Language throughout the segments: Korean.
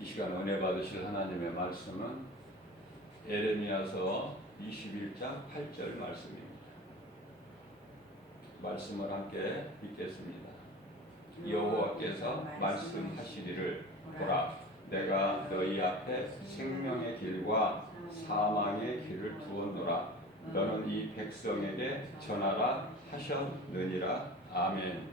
이 시간 은혜 받으실 하나님의 말씀은 에레미야서 21장 8절 말씀입니다. 말씀을 함께 읽겠습니다. 여호와께서 말씀하시기를 보라, 내가 너희 앞에 생명의 길과 사망의 길을 두었노라. 너는 이 백성에게 전하라 하셨느니라. 아멘.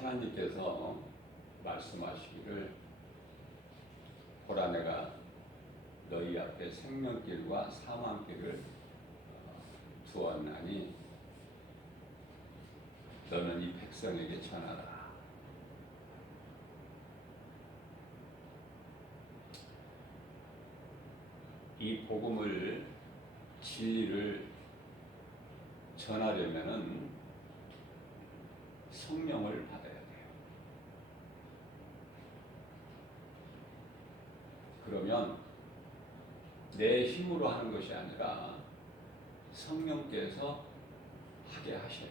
하나님께서 말씀하시기를 보라, 내가 너희 앞에 생명길과 사망길을 두었나니 너는 이 백성에게 전하라. 이 복음을, 진리를 전하려면은 성령을 받아야 돼요. 그러면 내 힘으로 하는 것이 아니라 성령께서 하게 하셔요.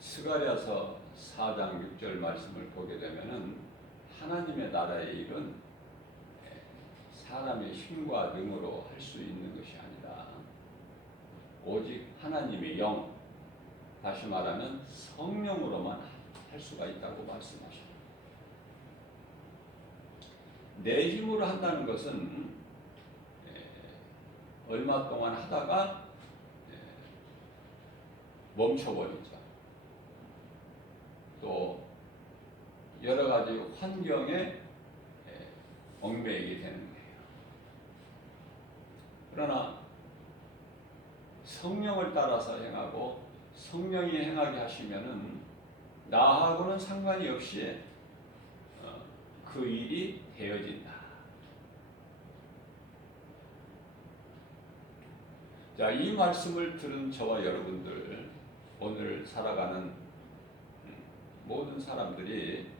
스가랴서 4장 6절 말씀을 보게 되면은 하나님의 나라의 일은 사람의 힘과 능으로 할 수 있는 것이 아니라 오직 하나님의 영, 다시 말하면 성령으로만 할 수가 있다고 말씀하십니다. 내 힘으로 한다는 것은 얼마 동안 하다가 멈춰버리죠. 또 여러 가지 환경에 얽매이게 되는 거예요. 그러나 성령을 따라서 행하고 성령이 행하게 하시면은 나하고는 상관이 없이 그 일이 되어진다. 자, 이 말씀을 들은 저와 여러분들, 오늘 살아가는 모든 사람들이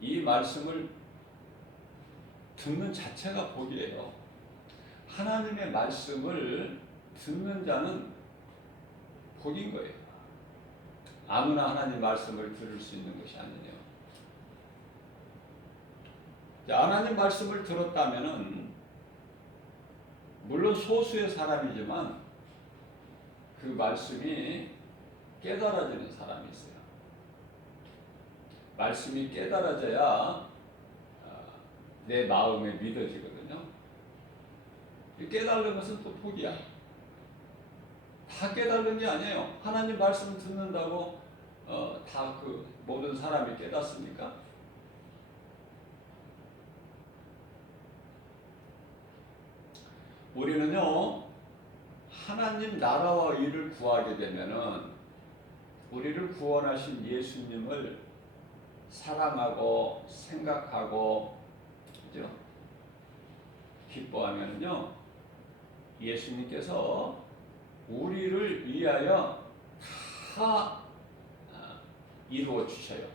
이 말씀을 듣는 자체가 복이에요. 하나님의 말씀을 듣는 자는 복인 거예요. 아무나 하나님 말씀을 들을 수 있는 것이 아니에요. 자, 하나님 말씀을 들었다면은 물론 소수의 사람이지만 그 말씀이 깨달아지는 사람이 있어요. 말씀이 깨달아져야 내 마음에 믿어지거든요. 깨달는 것은 또 복이야. 다 깨달는 게 아니에요. 하나님 말씀 듣는다고 다 그 모든 사람이 깨닫습니까? 우리는요, 하나님 나라와 의를 구하게 되면은 우리를 구원하신 예수님을 사랑하고 생각하고, 그죠? 기뻐하면요, 예수님께서 우리를 위하여 다 이루어 주셔요.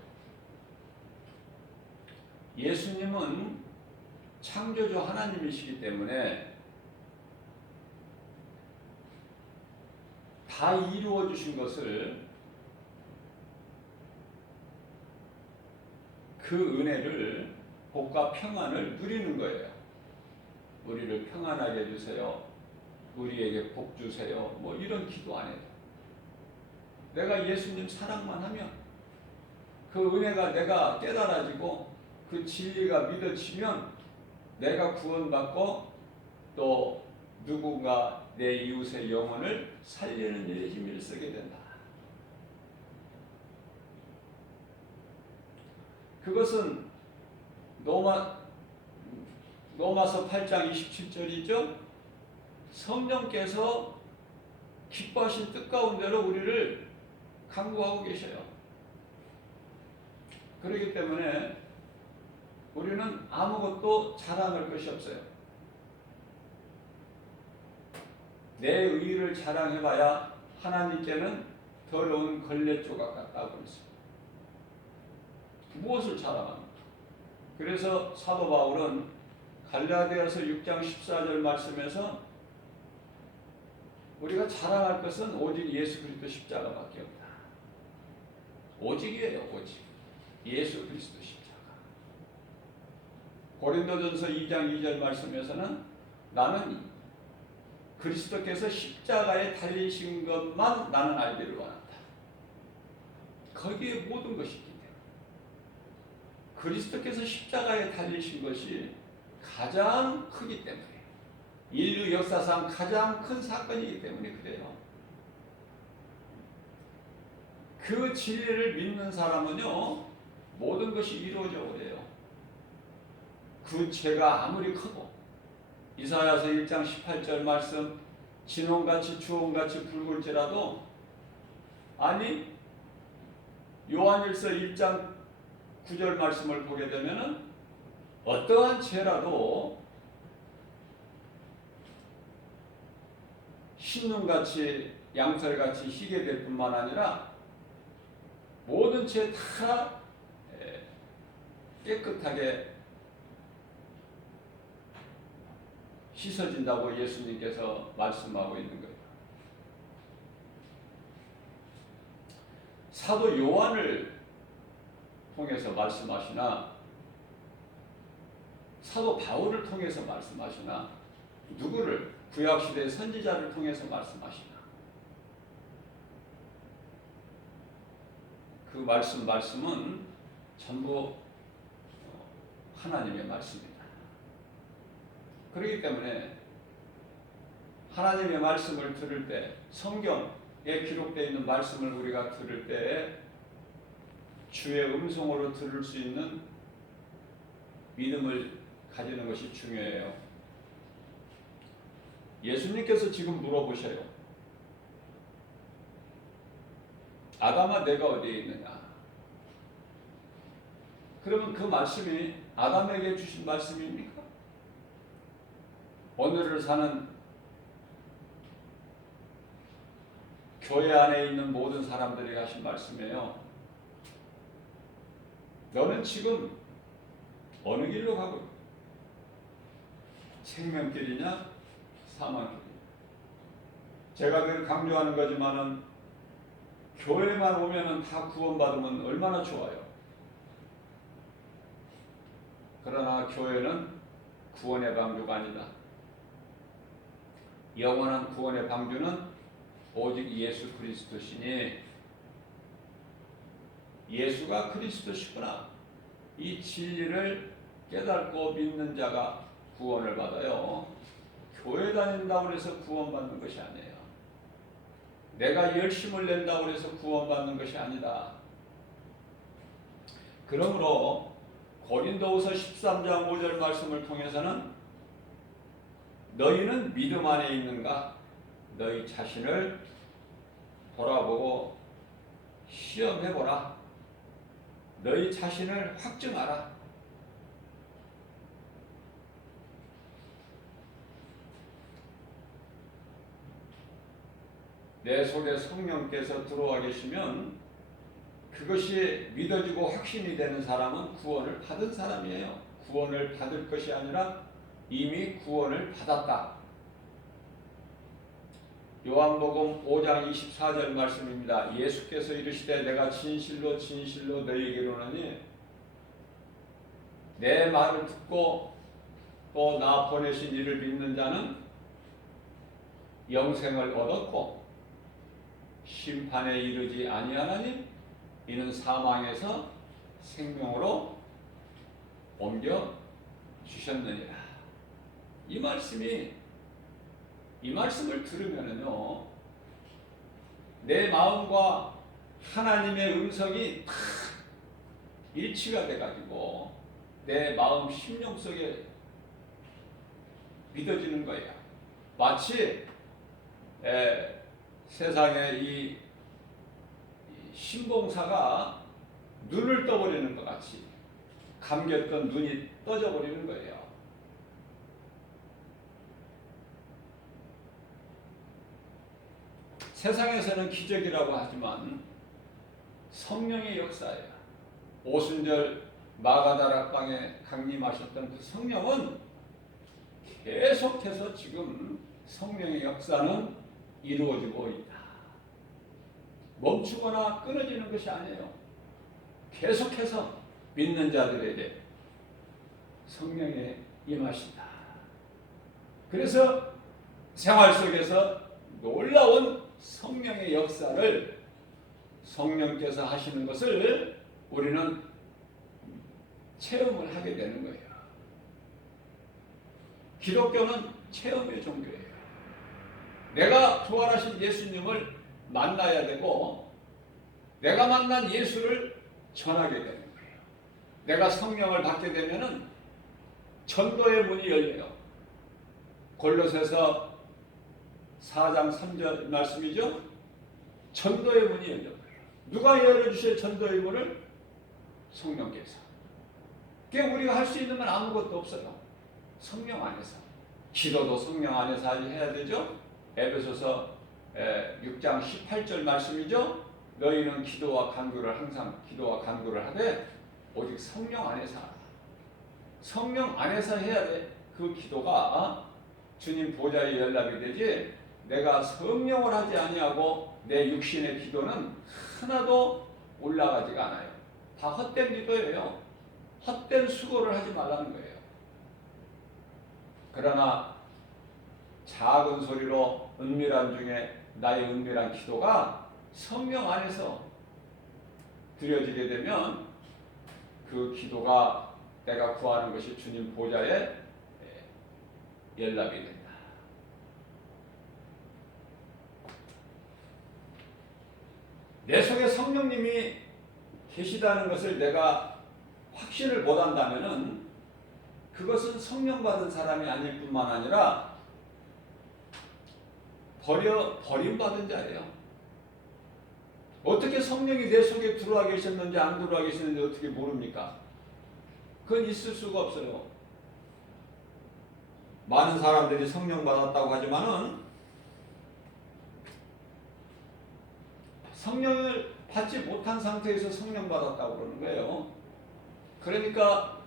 예수님은 창조주 하나님이시기 때문에 다 이루어 주신 것을, 그 은혜를, 복과 평안을 누리는 거예요. 우리를 평안하게 해주세요. 우리에게 복 주세요. 뭐 이런 기도 안 해요. 내가 예수님 사랑만 하면, 그 은혜가 내가 깨달아지고 그 진리가 믿어지면 내가 구원받고 또 누군가 내 이웃의 영혼을 살리는 일에 힘을 쓰게 된다. 그것은 로마서 8장 27절이죠. 성령께서 기뻐하신 뜻 가운데로 우리를 강구하고 계셔요. 그렇기 때문에 우리는 아무것도 자랑할 것이 없어요. 내 의를 자랑해봐야 하나님께는 더러운 걸레 조각 같다고 그랬어요. 무엇을 자랑합니까? 그래서 사도 바울은 갈라디아서 6장 14절 말씀에서 우리가 자랑할 것은 오직 예수 그리스도 십자가밖에 없다. 오직이에요, 오직. 예수 그리스도 십자가. 고린도전서 2장 2절 말씀에서는 나는 그리스도께서 십자가에 달리신 것만 나는 알기를 원한다. 거기에 모든 것이 있기 때문에 그리스도께서 십자가에 달리신 것이 가장 크기 때문에, 인류 역사상 가장 큰 사건이기 때문에 그래요. 그 진리를 믿는 사람은요, 모든 것이 이루어져 버려요. 그 죄가 아무리 크고, 이사야서 1장 18절 말씀, 진홍같이 주홍같이 붉을지라도, 아니 요한일서 1장 9절 말씀을 보게 되면은 어떠한 죄라도 흰눈같이 양털같이 희게 될 뿐만 아니라 모든 죄 다 깨끗하게 씻어진다고 예수님께서 말씀하고 있는 거예요. 사도 요한을 통해서 말씀하시나 사도 바울을 통해서 말씀하시나 누구를, 구약시대 선지자를 통해서 말씀하시나, 그 말씀은 전부 하나님의 말씀입니다. 그렇기 때문에 하나님의 말씀을 들을 때, 성경에 기록되어 있는 말씀을 우리가 들을 때 주의 음성으로 들을 수 있는 믿음을 가지는 것이 중요해요. 예수님께서 지금 물어보셔요. 아담아, 내가 어디에 있느냐? 그러면 그 말씀이 아담에게 주신 말씀입니까? 오늘을 사는 교회 안에 있는 모든 사람들에게 하신 말씀이에요. 너는 지금 어느 길로 가고 있냐? 생명길이냐? 사망길이냐? 제가 늘 강조하는 거지만은 교회만 오면은 다 구원받으면 얼마나 좋아요. 그러나 교회는 구원의 방주가 아니다. 영원한 구원의 방주는 오직 예수 그리스도시니, 예수가 그리스도시구나, 이 진리를 깨닫고 믿는 자가 구원을 받아요. 교회 다닌다고 해서 구원받는 것이 아니에요. 내가 열심을 낸다고 해서 구원받는 것이 아니다. 그러므로 고린도후서 13장 5절 말씀을 통해서는 너희는 믿음 안에 있는가? 너희 자신을 돌아보고 시험해보라. 너희 자신을 확증하라. 내 속에 성령께서 들어와 계시면 그것이 믿어지고 확신이 되는 사람은 구원을 받은 사람이에요. 구원을 받을 것이 아니라 이미 구원을 받았다. 요한복음 5장 24절 말씀입니다. 예수께서 이르시되 내가 진실로 진실로 너희에게 이르노니 내 말을 듣고 또 나 보내신 이를 믿는 자는 영생을 얻었고 심판에 이르지 아니하나니 이는 사망에서 생명으로 옮겨 주셨느니라. 이 말씀을 들으면은요, 내 마음과 하나님의 음성이 다 일치가 돼가지고 내 마음 심령 속에 믿어지는 거예요. 마치 세상에 이 신봉사가 눈을 떠버리는 것 같이 감겼던 눈이 떠져 버리는 거예요. 세상에서는 기적이라고 하지만 성령의 역사예요. 오순절 마가다락방에 강림하셨던 그 성령은 계속해서 지금 성령의 역사는 이루어지고 있다. 멈추거나 끊어지는 것이 아니에요. 계속해서 믿는 자들에게 성령의 임하신다. 그래서 생활 속에서 놀라운 성령의 역사를 성령께서 하시는 것을 우리는 체험을 하게 되는 거예요. 기독교는 체험의 종교예요. 내가 부활하신 예수님을 만나야 되고 내가 만난 예수를 전하게 되는 거예요. 내가 성령을 받게 되면은 전도의 문이 열려요. 골로새서 4장 3절 말씀이죠. 전도의 문이 열려요. 누가 열어주실 전도의 문을? 성령께서. 그러니까 우리가 할 수 있는 건 아무것도 없어요. 성령 안에서. 기도도 성령 안에서 해야 되죠. 에베소서 6장 18절 말씀이죠. 너희는 기도와 간구를 항상 기도와 간구를 하되 오직 성령 안에서 하라. 성령 안에서 해야 돼. 그 기도가 주님 보좌에 연락이 되지, 내가 성령을 하지 아니하고 내 육신의 기도는 하나도 올라가지가 않아요. 다 헛된 기도예요. 헛된 수고를 하지 말라는 거예요. 그러나 작은 소리로 은밀한 중에 나의 은밀한 기도가 성령 안에서 드려지게 되면 그 기도가 내가 구하는 것이 주님 보좌에 연락이 된다. 내 속에 성령님이 계시다는 것을 내가 확신을 못한다면은 그것은 성령 받은 사람이 아닐 뿐만 아니라 버림받은 자예요. 어떻게 성령이 내 속에 들어와 계셨는지 안 들어와 계셨는지 어떻게 모릅니까? 그건 있을 수가 없어요. 많은 사람들이 성령 받았다고 하지만은 성령을 받지 못한 상태에서 성령 받았다고 그러는 거예요. 그러니까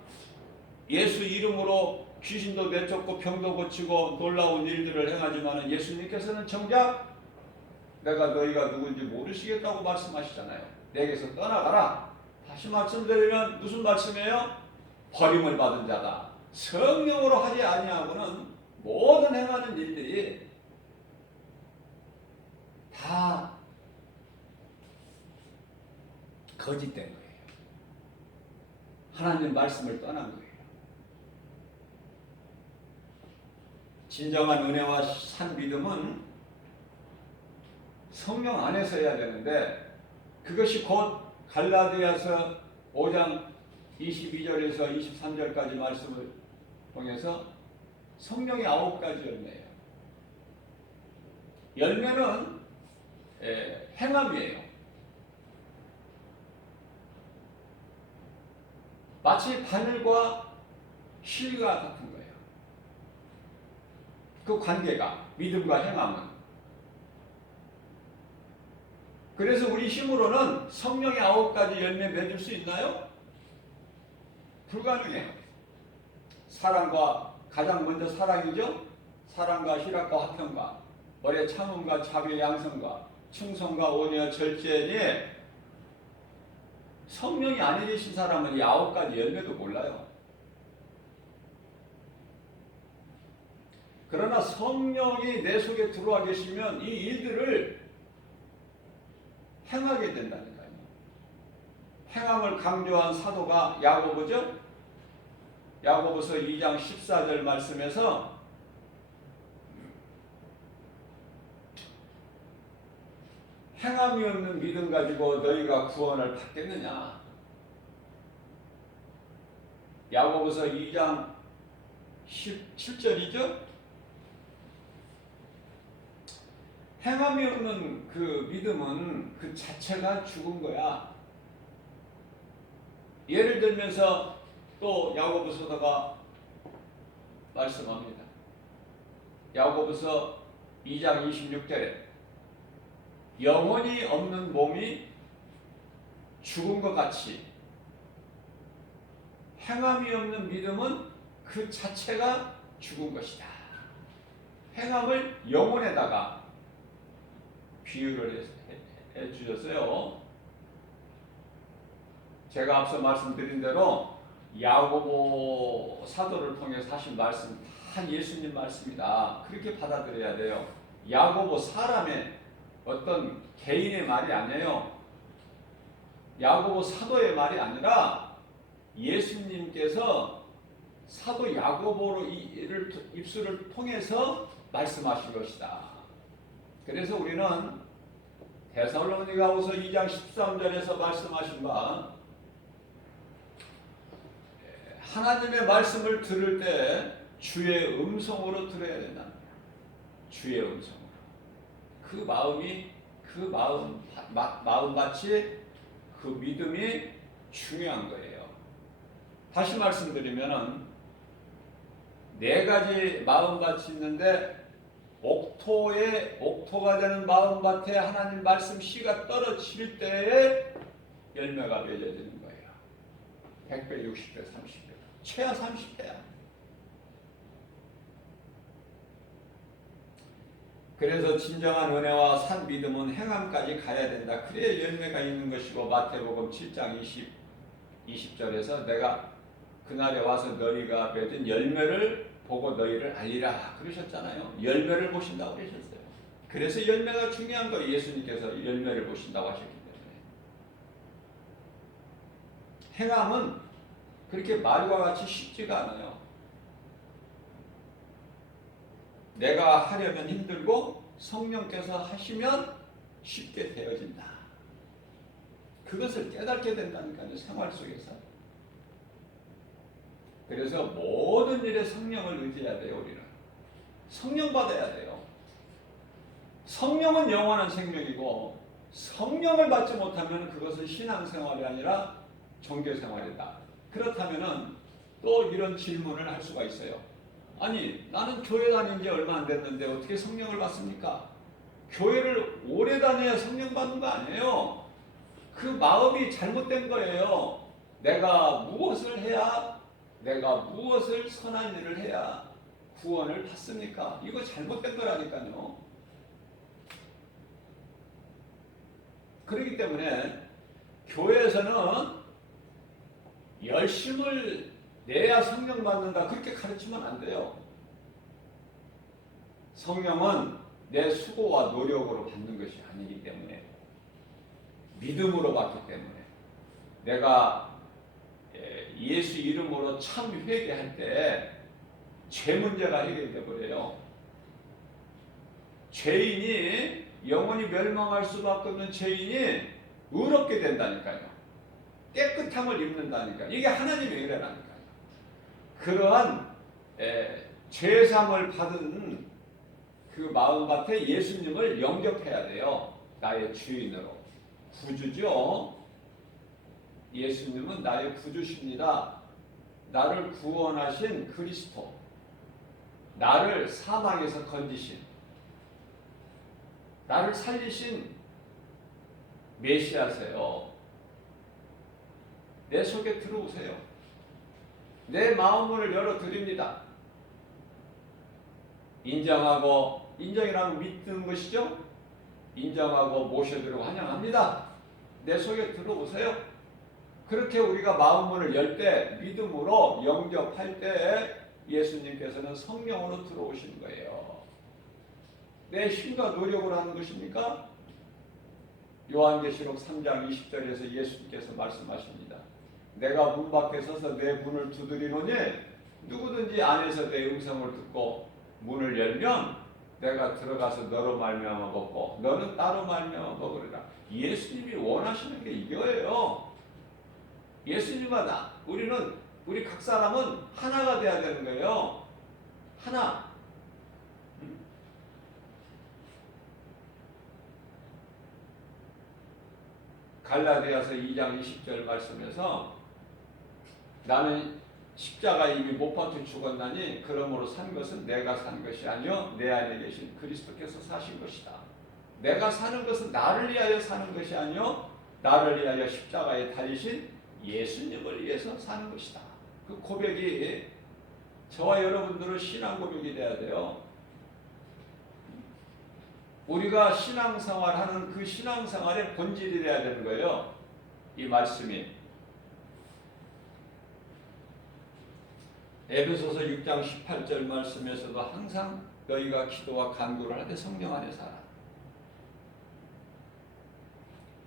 예수 이름으로 귀신도 내쫓고 병도 고치고 놀라운 일들을 행하지만은 예수님께서는 정작 내가 너희가 누군지 모르시겠다고 말씀하시잖아요. 내게서 떠나가라. 다시 말씀드리면 무슨 말씀이에요? 버림을 받은 자다. 성령으로 하지 아니하고는 모든 행하는 일들이 다 거짓된 거예요. 하나님 말씀을 떠난 거예요. 진정한 은혜와 산 믿음은 성령 안에서 해야 되는데 그것이 곧 갈라디아서 5장 22절에서 23절까지 말씀을 통해서 성령의 9가지 열매예요. 열매는 행함이에요. 마치 바늘과 실과 같은 거예요. 그 관계가 믿음과 행함은. 그래서 우리 힘으로는 성령의 9가지 열매 맺을 수 있나요? 불가능해요. 사랑과 가장 먼저 사랑이죠. 사랑과 희락과 화평과 오래 참음과 자비 양성과 충성과 온유와 절제니 성령이 안에 계신 사람은 이 9가지 열매도 몰라요. 그러나 성령이 내 속에 들어와 계시면 이 일들을 행하게 된다니까요. 행함을 강조한 사도가 야고보죠. 야고보서 2장 14절 말씀에서 행함이 없는 믿음 가지고 너희가 구원을 받겠느냐. 야고보서 2장 17절이죠. 행함이 없는 그 믿음은 그 자체가 죽은 거야. 예를 들면서 또 야고보서다가 말씀합니다. 야고보서 2장 26절에 영혼이 없는 몸이 죽은 것 같이 행함이 없는 믿음은 그 자체가 죽은 것이다. 행함을 영혼에다가 비유를 해 주셨어요. 제가 앞서 말씀드린 대로 야고보 사도를 통해서 하신 말씀 다 예수님 말씀이다. 그렇게 받아들여야 돼요. 야고보 사람의 어떤 개인의 말이 아니에요. 야고보 사도의 말이 아니라 예수님께서 사도 야고보로 입술을 통해서 말씀하신 것이다. 그래서 우리는 데살로니가후서 2장 13절에서 말씀하신 바 하나님의 말씀을 들을 때 주의 음성으로 들어야 된다. 주의 음성으로. 그 마음같이 그 믿음이 중요한 거예요. 다시 말씀드리면은 4가지 마음밭이 있는데 옥토가 되는 마음밭에 하나님 말씀 씨가 떨어질 때에 열매가 맺어지는 거예요. 100배, 60배, 30배. 최하 30배야. 그래서 진정한 은혜와 산 믿음은 행함까지 가야 된다. 그래야 열매가 있는 것이고 마태복음 7장 20절에서 내가 그날에 와서 너희가 맺은 열매를 보고 너희를 알리라 그러셨잖아요. 열매를 보신다고 그러셨어요. 그래서 열매가 중요한 거예요. 예수님께서 열매를 보신다고 하셨기 때문에. 행함은 그렇게 말과 같이 쉽지가 않아요. 내가 하려면 힘들고 성령께서 하시면 쉽게 되어진다. 그 그것을 깨닫게 된다니까요. 생활 속에서. 그래서 모든 일에 성령을 의지해야 돼요. 우리는 성령 받아야 돼요. 성령은 영원한 생명이고 성령을 받지 못하면 그것은 신앙생활이 아니라 종교생활이다. 그렇다면 또 이런 질문을 할 수가 있어요. 아니, 나는 교회 다닌 지 얼마 안 됐는데 어떻게 성령을 받습니까? 교회를 오래 다녀야 성령 받는 거 아니에요. 그 마음이 잘못된 거예요. 내가 무엇을 해야, 내가 무엇을 선한 일을 해야 구원을 받습니까? 이거 잘못된 거라니까요. 그렇기 때문에 교회에서는 열심을 내야 성령 받는다 그렇게 가르치면 안 돼요. 성령은 내 수고와 노력으로 받는 것이 아니기 때문에, 믿음으로 받기 때문에, 내가 예수 이름으로 참 회개할 때 죄 문제가 해결돼 버려요. 죄인이 영원히 멸망할 수밖에 없는 죄인이 의롭게 된다니까요. 깨끗함을 입는다니까요. 이게 하나님의 은혜라니까요. 그러한 죄사함을 받은 그 마음밭에 예수님을 영접해야 돼요. 나의 주인으로. 구주죠. 예수님은 나의 구주십니다. 나를 구원하신 그리스도, 나를 사망에서 건지신, 나를 살리신 메시아세요. 내 속에 들어오세요. 내 마음문을 열어드립니다. 인정하고, 인정이라는 믿는 것이죠. 인정하고 모셔드리고 환영합니다. 내 속에 들어오세요. 그렇게 우리가 마음문을 열 때, 믿음으로 영접할 때 예수님께서는 성령으로 들어오시는 거예요. 내 힘과 노력으로 하는 것입니까? 요한계시록 3장 20절에서 예수님께서 말씀하십니다. 내가 문 밖에 서서 내 문을 두드리노니 누구든지 안에서 내 음성을 듣고 문을 열면 내가 들어가서 너로 말미암아 먹고 너는 따로 말미암아 먹으리라. 예수님이 원하시는 게 이거예요. 예수님과 우리 각 사람은 하나가 돼야 되는 거예요. 하나. 갈라디아서 2장 20절 말씀에서 나는 십자가에 이미 못 박혀 죽었나니 그러므로 산 것은 내가 산 것이 아니요 내 안에 계신 그리스도께서 사신 것이다. 내가 사는 것은 나를 위하여 사는 것이 아니요 나를 위하여 십자가에 달리신 예수님을 위해서 사는 것이다. 그 고백이 저와 여러분들은 신앙 고백이 돼야 돼요. 우리가 신앙생활하는 그 신앙생활의 본질이 돼야 되는 거예요. 이 말씀이 에베소서 6장 18절 말씀에서도 항상 너희가 기도와 간구를 하되 성령 안에 살아.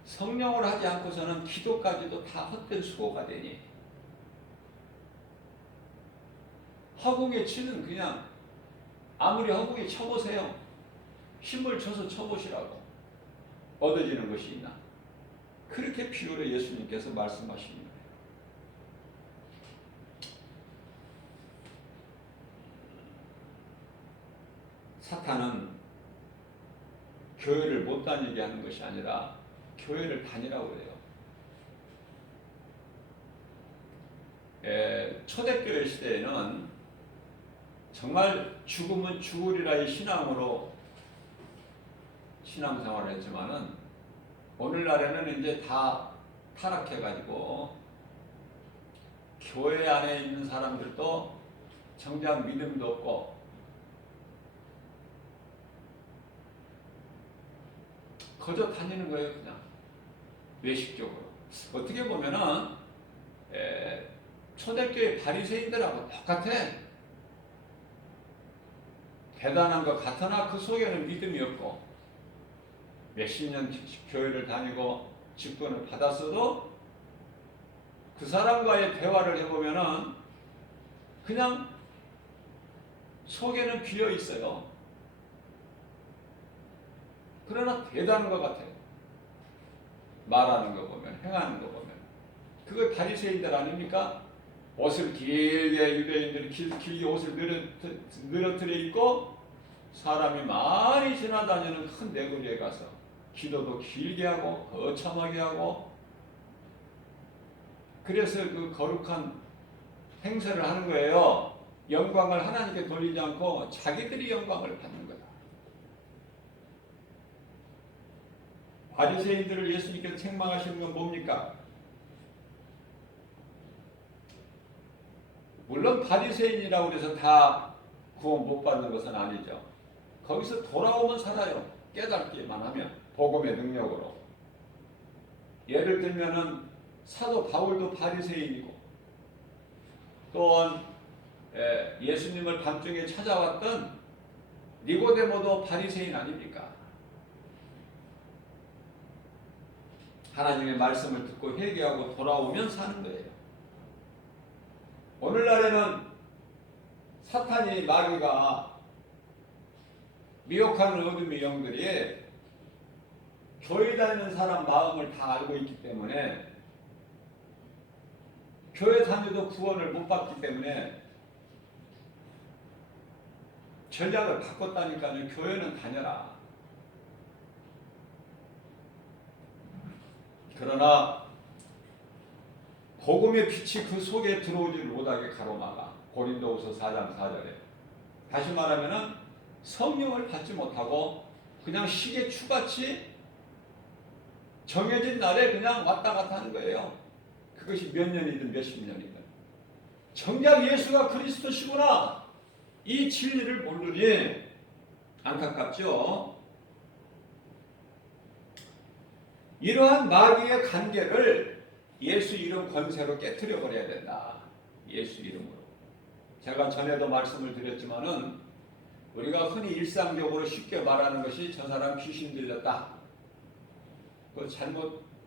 성령을 하지 않고서는 기도까지도 다 헛된 수고가 되니 허공에 치는 그냥 아무리 허공에 쳐보세요. 힘을 줘서 쳐보시라고 얻어지는 것이 있나. 그렇게 비유로 예수님께서 말씀하십니다. 사탄은 교회를 못 다니게 하는 것이 아니라 교회를 다니라고 해요. 초대교회 시대에는 정말 죽으면 죽으리라의 신앙으로 신앙생활을 했지만은 오늘날에는 이제 다 타락해가지고 교회 안에 있는 사람들도 정작 믿음도 없고 거저 다니는 거예요. 그냥 외식적으로. 어떻게 보면은 초대교회 바리새인들하고 똑같아. 대단한 것 같으나 그 속에는 믿음이 없고 몇십 년 교회를 다니고 직분을 받았어도 그 사람과의 대화를 해보면은 그냥 속에는 비어 있어요. 그러나 대단한 것 같아요. 말하는 거 보면, 행하는 거 보면. 그거 바리새인들 아닙니까? 옷을 길게, 유대인들이 길게 옷을 늘어뜨려 입고 사람이 많이 지나다니는 큰 내거리에 가서 기도도 길게 하고 거참하게 하고, 그래서 그 거룩한 행사를 하는 거예요. 영광을 하나님께 돌리지 않고 자기들이 영광을 받는 거다. 바리새인들을 예수님께서 책망하시는 건 뭡니까? 물론 바리새인이라고 해서 다 구원 못 받는 것은 아니죠. 거기서 돌아오면 살아요. 깨닫기만 하면, 복음의 능력으로. 예를 들면은 사도 바울도 바리새인이고, 또한 예수님을 밤중에 찾아왔던 니고데모도 바리새인 아닙니까? 하나님의 말씀을 듣고 회개하고 돌아오면 사는 거예요. 오늘날에는 사탄이, 마귀가, 미혹하는 어둠의 영들이 교회 다니는 사람 마음을 다 알고 있기 때문에, 교회 다녀도 구원을 못 받기 때문에 전략을 바꿨다니까요. 교회는 다녀라. 그러나 복음의 빛이 그 속에 들어오지 못하게 가로막아. 고린도후서 4장 4절에. 다시 말하면은 성령을 받지 못하고 그냥 시계추같이 정해진 날에 그냥 왔다 갔다 하는 거예요. 그것이 몇 년이든 몇십 년이든. 정작 예수가 그리스도시구나, 이 진리를 모르니 안타깝죠. 이러한 마귀의 관계를 예수 이름 권세로 깨트려 버려야 된다. 예수 이름으로. 제가 전에도 말씀을 드렸지만은 우리가 흔히 일상적으로 쉽게 말하는 것이 저 사람 귀신 들렸다.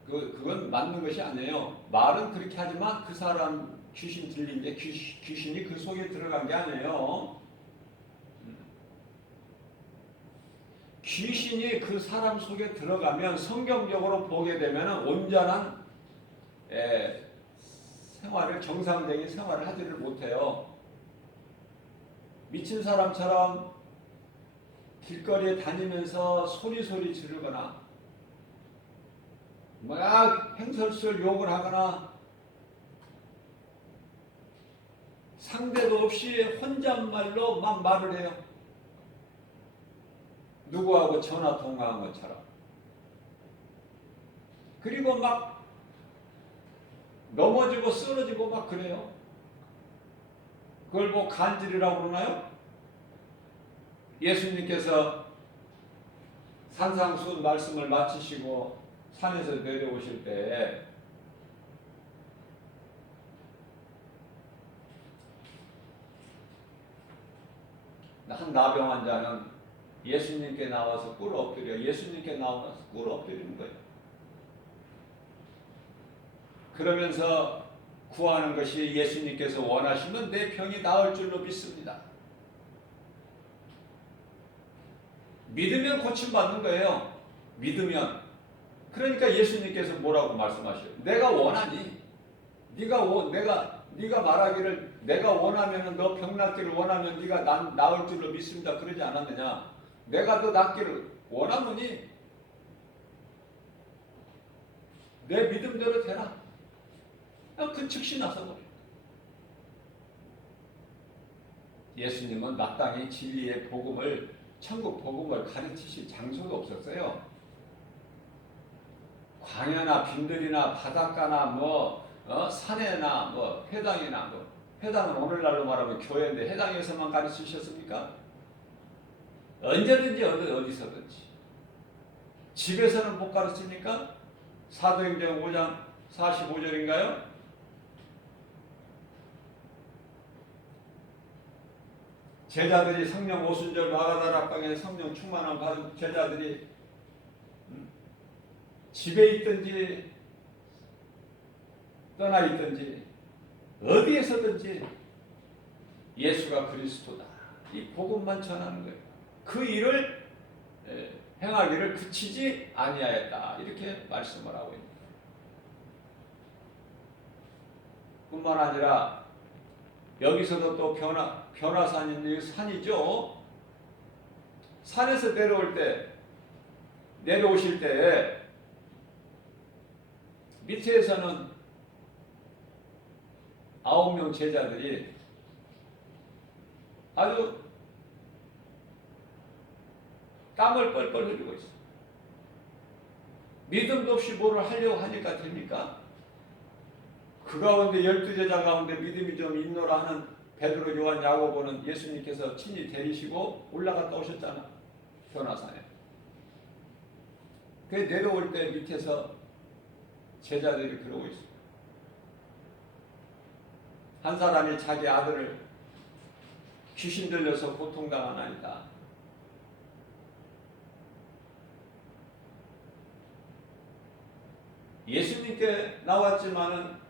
그건 맞는 것이 아니에요. 말은 그렇게 하지만 그 사람 귀신 들린 게 귀신이 그 속에 들어간 게 아니에요. 귀신이 그 사람 속에 들어가면 성경적으로 보게 되면 온전한 생활을, 정상적인 생활을 하지를 못해요. 미친 사람처럼 길거리에 다니면서 소리 지르거나 막 횡설수설 욕을 하거나 상대도 없이 혼잣말로 막 말을 해요. 누구하고 전화 통화한 것처럼. 그리고 막 넘어지고 쓰러지고 막 그래요. 그걸 뭐 간질이라고 그러나요? 예수님께서 산상수훈 말씀을 마치시고 산에서 내려오실 때 한 나병 환자는 예수님께 나와서 꿇어 엎드려, 예수님께 나와서 꿇어 엎드리는 거예요. 그러면서 구하는 것이, 예수님께서 원하시면 내 병이 나을 줄로 믿습니다. 믿으면 고침받는 거예요. 믿으면. 그러니까 예수님께서 뭐라고 말씀하셔요? 내가 원하니, 네가 말하기를 내가 원하면, 너 병 낫기를 원하면 네가 나을 줄로 믿습니다. 그러지 않았느냐? 내가 너 낫기를 원하노니 내 믿음대로 되라. 그 즉시 나서버려요. 예수님은 마땅히 진리의 복음을, 천국 복음을 가르치실 장소도 없었어요. 광야나 빈들이나 바닷가나 산에나 회당이나, 회당은 오늘날로 말하면 교회인데 회당에서만 가르치셨습니까? 언제든지 어디서든지. 집에서는 못 가르칩니까? 사도행전 5장 45절인가요? 제자들이 성령 오순절 마가다라 방에 성령 충만함 받은 제자들이 집에 있든지 떠나 있든지 어디에서든지 예수가 그리스도다, 이 복음만 전하는 거예요. 그 일을 행하기를 그치지 아니하였다, 이렇게 말씀을 하고 있습니다. 뿐만 아니라 여기서도 또 변화산인데 산이죠. 산에서 내려오실 때 밑에서는 9명 제자들이 아주 땀을 뻘뻘 흘리고 있어요. 믿음도 없이 뭐를 하려고 하니까 됩니까? 그 가운데 12제자 가운데 믿음이 좀 있노라 하는 베드로, 요한, 야고보는 예수님께서 친히 데리시고 올라갔다 오셨잖아. 변화산에. 그 내려올 때 밑에서 제자들이 그러고 있어요. 한 사람이 자기 아들을 귀신 들려서 고통당하나이다. 예수님께 나왔지만은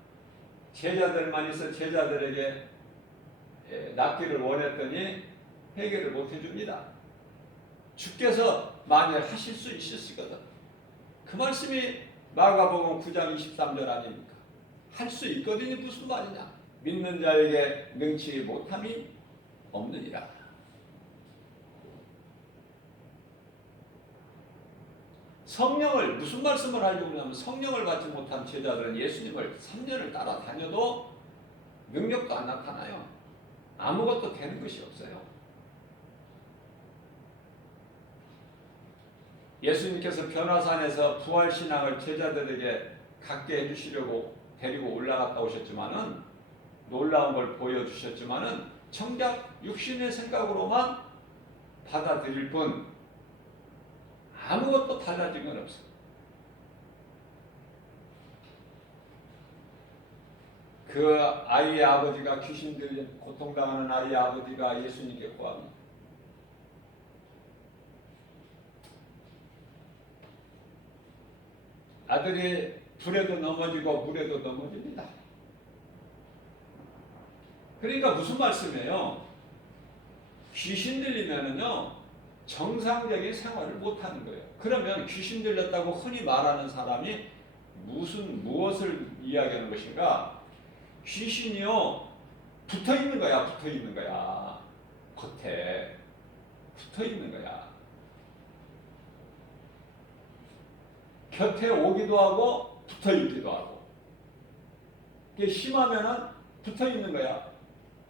제자들만 있어 제자들에게 낫기를 원했더니 해결을 못 해줍니다. 주께서 만일 하실 수 있으시거든. 그 말씀이 마가복음 9장 23절 아닙니까? 할 수 있거든요. 무슨 말이냐? 믿는 자에게 능치 못함이 없느니라. 성령을 무슨 말씀을 하려고 하면 성령을 받지 못한 제자들은 예수님을 3년을 따라다녀도 능력도 안 나타나요. 아무것도 되는 것이 없어요. 예수님께서 변화산에서 부활신앙을 제자들에게 갖게 해주시려고 데리고 올라갔다 오셨지만은 놀라운 걸 보여주셨지만은 정작 육신의 생각으로만 받아들일 뿐 아무것도 달라진 건 없어요. 그 아이의 아버지가 귀신 들린 고통당하는 아이의 아버지가 예수님께 구합니다. 아들이 불에도 넘어지고 물에도 넘어집니다. 그러니까 무슨 말씀이에요? 귀신 들리면은요 정상적인 생활을 못하는 거예요. 그러면 귀신 들렸다고 흔히 말하는 사람이 무엇을 이야기하는 것인가? 귀신이요 붙어 있는 거야. 겉에 붙어 있는 거야. 곁에 오기도 하고 붙어 있기도 하고. 이게 심하면은 붙어 있는 거야.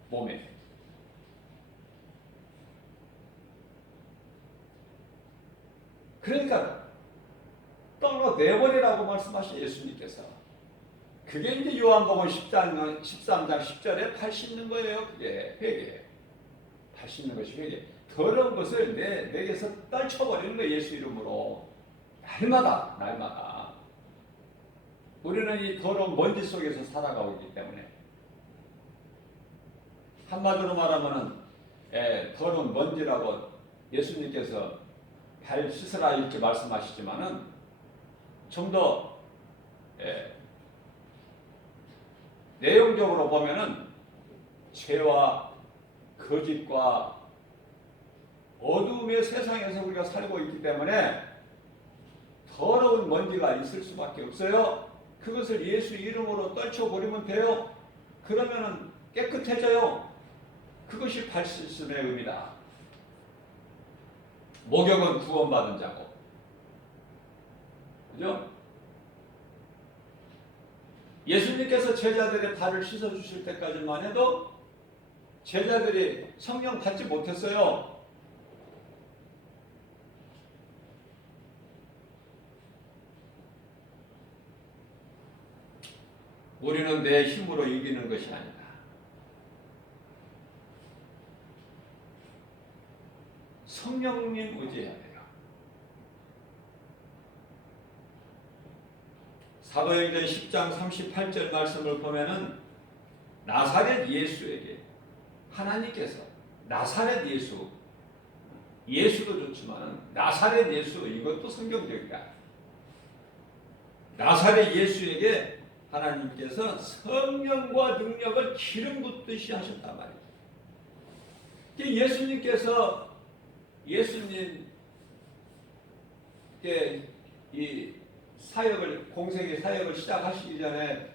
몸에. 그러니까 떨어내버리라고 말씀하신 예수님께서. 그게 이제 요한복음 13장 10절에 발 씻는 거예요. 그게 회개. 발 씻는 것이 회개. 더러운 것을 내게서 떨쳐버리는 거예요. 예수 이름으로. 날마다. 우리는 이 더러운 먼지 속에서 살아가고 있기 때문에. 한마디로 말하면은 더러운 먼지라고 예수님께서 발 씻으라 이렇게 말씀하시지만은 좀 더 내용적으로 보면은 죄와 거짓과 어둠의 세상에서 우리가 살고 있기 때문에 더러운 먼지가 있을 수밖에 없어요. 그것을 예수 이름으로 떨쳐버리면 돼요. 그러면은 깨끗해져요. 그것이 발 씻음의 의미다. 목욕은 구원받은 자고. 그죠? 예수님께서 제자들의 발을 씻어주실 때까지만 해도 제자들이 성령 받지 못했어요. 우리는 내 힘으로 이기는 것이 아니다. 성령님 의지해야 돼요. 사도행전 10장 38절 말씀을 보면은 나사렛 예수에게 하나님께서 나사렛 예수도 좋지만 나사렛 예수 이것도 성경적이다. 나사렛 예수에게 하나님께서 성령과 능력을 기름 붓듯이 하셨단 말이에요. 예수님께서 예수님께 이 공생의 사역을 시작하시기 전에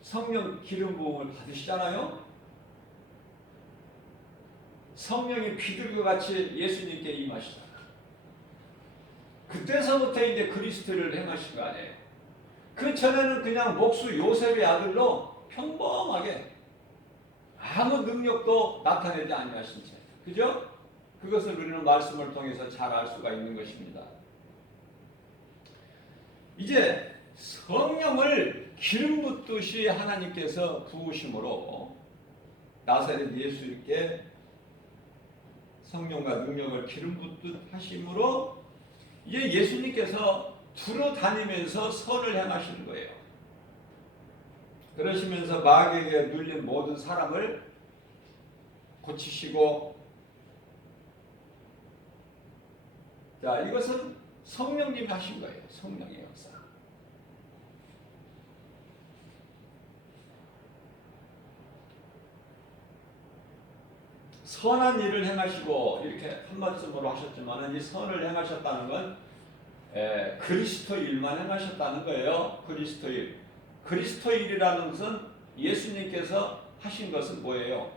성령 기름 부음을 받으시잖아요. 성령이 비둘기 같이 예수님께 임하시잖아. 그때서부터 이제 그리스도를 행하신 거 아니에요. 그 전에는 그냥 목수 요셉의 아들로 평범하게 아무 능력도 나타내지 아니하신 채, 그죠? 그것을 우리는 말씀을 통해서 잘 알 수가 있는 것입니다. 이제 성령을 기름 붓듯이 하나님께서 부으심으로 나사렛 예수께 성령과 능력을 기름 붓듯 하심으로 이제 예수님께서 두루 다니면서 선을 행하시는 거예요. 그러시면서 마귀에게 눌린 모든 사람을 고치시고, 자, 이것은 성령님이 하신 거예요. 성령의 역사. 선한 일을 행하시고 이렇게 한 말씀으로 하셨지만 이 선을 행하셨다는 건 그리스도일만 행하셨다는 거예요. 그리스도일. 그리스도일이라는 것은 예수님께서 하신 것은 뭐예요?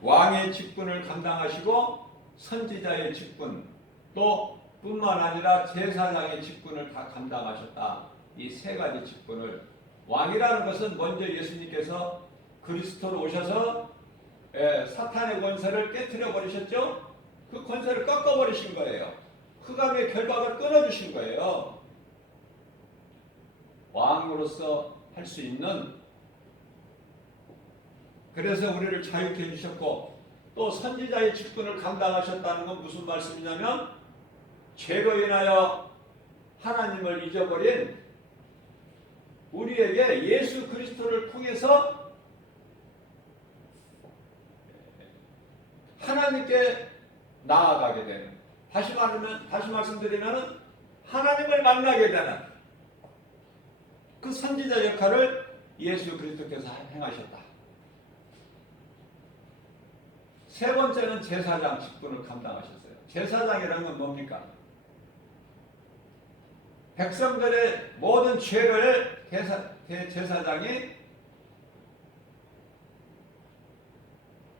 왕의 직분을 감당하시고 선지자의 직분, 또 뿐만 아니라 제사장의 직분을 다 감당하셨다. 이 세 가지 직분을. 왕이라는 것은 먼저 예수님께서 그리스도로 오셔서 사탄의 권세를 깨트려 버리셨죠? 그 권세를 꺾어버리신 거예요. 흑암의 결박을 끊어주신 거예요. 왕으로서 할 수 있는, 그래서 우리를 자유케 해주셨고, 또 선지자의 직분을 감당하셨다는 건 무슨 말씀이냐면 죄로 인하여 하나님을 잊어버린 우리에게 예수 그리스도를 통해서 하나님께 나아가게 되는, 다시 말씀드리면 하나님을 만나게 되는 그 선지자 역할을 예수 그리스도께서 행하셨다. 세 번째는 제사장 직분을 감당하셨어요. 제사장이라는 건 뭡니까? 백성들의 모든 죄를 제사장이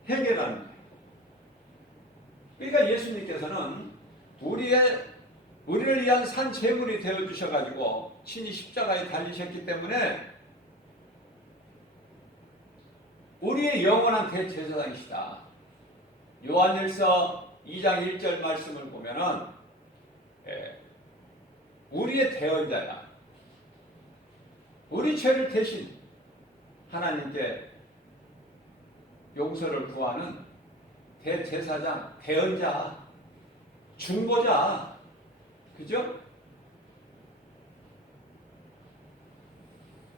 해결하는 거예요. 그러니까 예수님께서는 우리를 위한 산 제물이 되어 주셔가지고 친히 십자가에 달리셨기 때문에 우리의 영원한 대제사장이시다. 요한일서 2장 1절 말씀을 보면은 우리의 대언자야. 우리 죄를 대신 하나님께 용서를 구하는 대제사장, 대언자, 중보자, 그죠?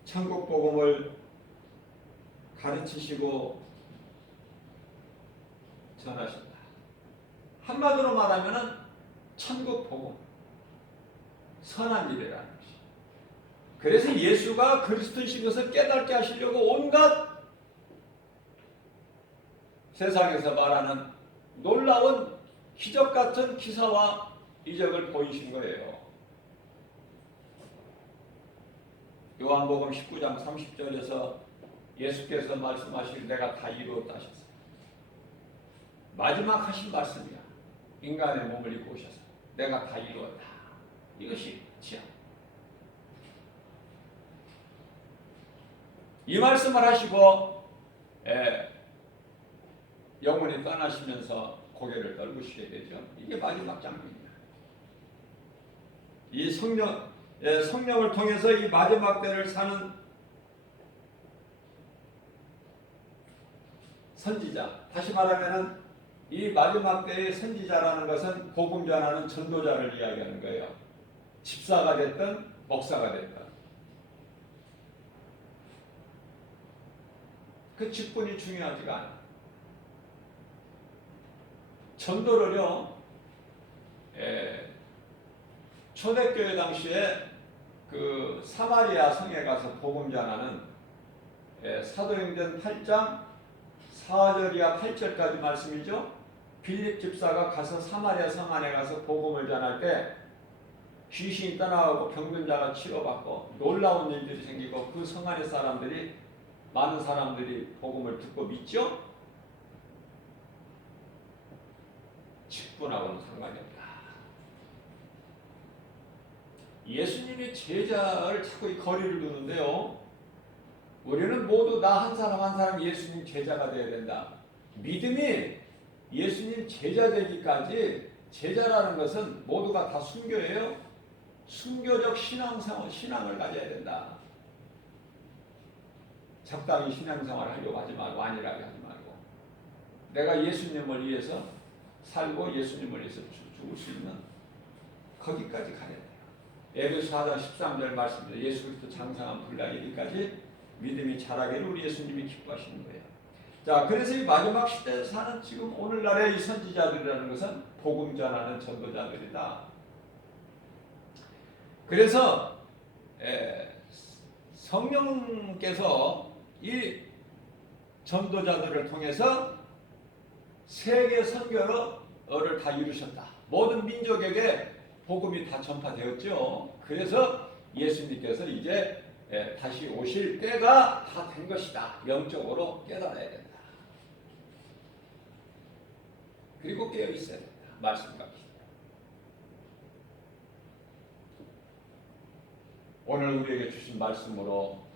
천국 복음을 가르치시고 전하셨다. 한마디로 말하면 천국 복음, 선한 일이라는 것이. 그래서 예수가 그리스도이신 것을 깨닫게 하시려고 온갖 세상에서 말하는 놀라운 기적 같은 기사와 이적을 보이신 거예요. 요한복음 19장 30절에서 예수께서 말씀하시길 내가 다 이루었다 하셨어요. 마지막 하신 말씀이야. 인간의 몸을 입고 오셔서 내가 다 이루었다. 이것이 끝이야. 이 말씀을 하시고 영원히 떠나시면서 고개를 떨구시게 되죠. 이게 마지막 장면입니다. 이 성령을 통해서 이 마지막 때를 사는 선지자, 다시 말하면 이 마지막 때의 선지자라는 것은 복음 전하는 전도자를 이야기하는 거예요. 집사가 됐든 목사가 됐든 그 직분이 중요하지가 않아요. 전도를요, 초대교회 당시에 그 사마리아 성에 가서 복음 전하는 사도행전 8장 4절이야 8절까지 말씀이죠. 빌립 집사가 가서 사마리아 성 안에 가서 복음을 전할 때 귀신이 떠나가고 병든자가 치료받고 놀라운 일들이 생기고 그 성 안의 사람들이 많은 사람들이 복음을 듣고 믿죠? 직분하고는 상관이 없다. 예수님의 제자를 자꾸 이 거리를 두는데요. 우리는 모두 나 한 사람 한 사람 예수님 제자가 되어야 된다. 믿음이 예수님 제자 되기까지 제자라는 것은 모두가 다 순교예요. 순교적 신앙을 가져야 된다. 적당히 신앙생활을 하려고 하지 말고 안일하게 하지 말고 내가 예수님을 위해서 살고 예수님을 위해서 죽을 수 있는 거기까지 가야 돼요. 에베소 4장 13절 말씀대로 예수 그리스도 장성한 분량에 이르기까지 믿음이 자라기를 우리 예수님이 기뻐하시는 거예요. 자, 그래서 이 마지막 시대에 사는 지금 오늘날의 이 선지자들이라는 것은 복음 전하는 전도자들이다. 그래서 성령께서 이 전도자들을 통해서 세계 선교를 다 이루셨다. 모든 민족에게 복음이 다 전파되었죠. 그래서 예수님께서 이제 다시 오실 때가 다 된 것이다. 영적으로 깨달아야 된다. 그리고 깨어 있어야 된다. 말씀과 오늘 우리에게 주신 말씀으로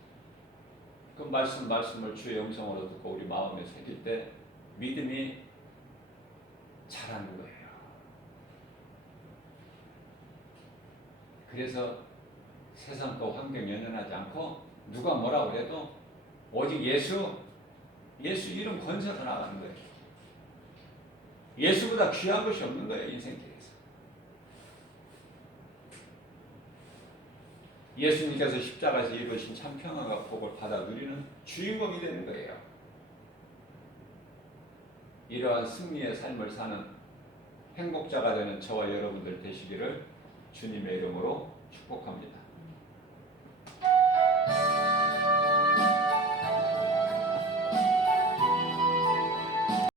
그 말씀을 주의 영성으로 듣고 우리 마음에 새길 때 믿음이 자라는 거예요. 그래서 세상과 환경 연연하지 않고 누가 뭐라고 해도 오직 예수 이름 건설해 나가는 거예요. 예수보다 귀한 것이 없는 거예요. 인생길에서. 예수님께서 십자가에서 입으신 참 평안과 복을 받아 누리는 주인공이 되는 거예요. 이러한 승리의 삶을 사는 행복자가 되는 저와 여러분들 되시기를 주님의 이름으로 축복합니다.